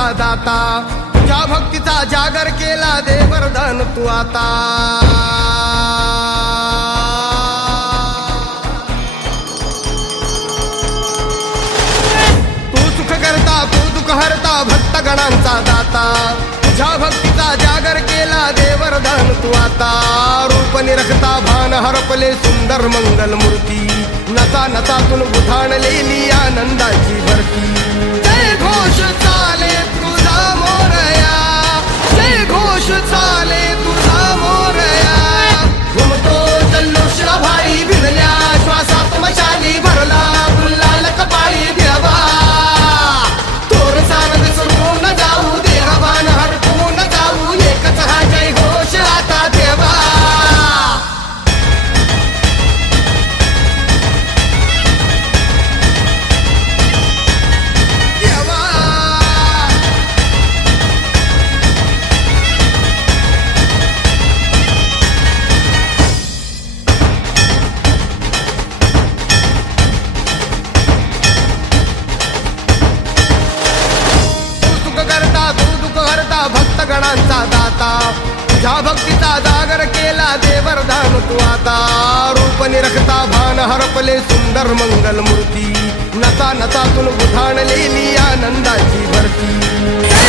गणांचा दाता तुझ्या भक्तीचा जागर केला दे वरदान तू आता तू दुःख हरता भक्त गणांचा दाता तुझ्या भक्तीचा जागर केला दे वरदान तू आता रूप निरखता भान हरपले सुंदर मंगल मूर्ती नसा नसातून उधाणलेली आनंदाची भरती जय घोष चाले तुझा मोरया जय घोष चाले तुझा मोरया घुमतो जल्लोष भाई भिडल्या श्वासात मशाली भरला गुलाल कपाळी देवा गणांचा दाता तुझ्या भक्तीचा जागर केला दे वरदान तू आता रूप निरखता भान हरपले सुंदर मंगल मूर्ती नसा नसातून उधाणलेली आनंदाची भरती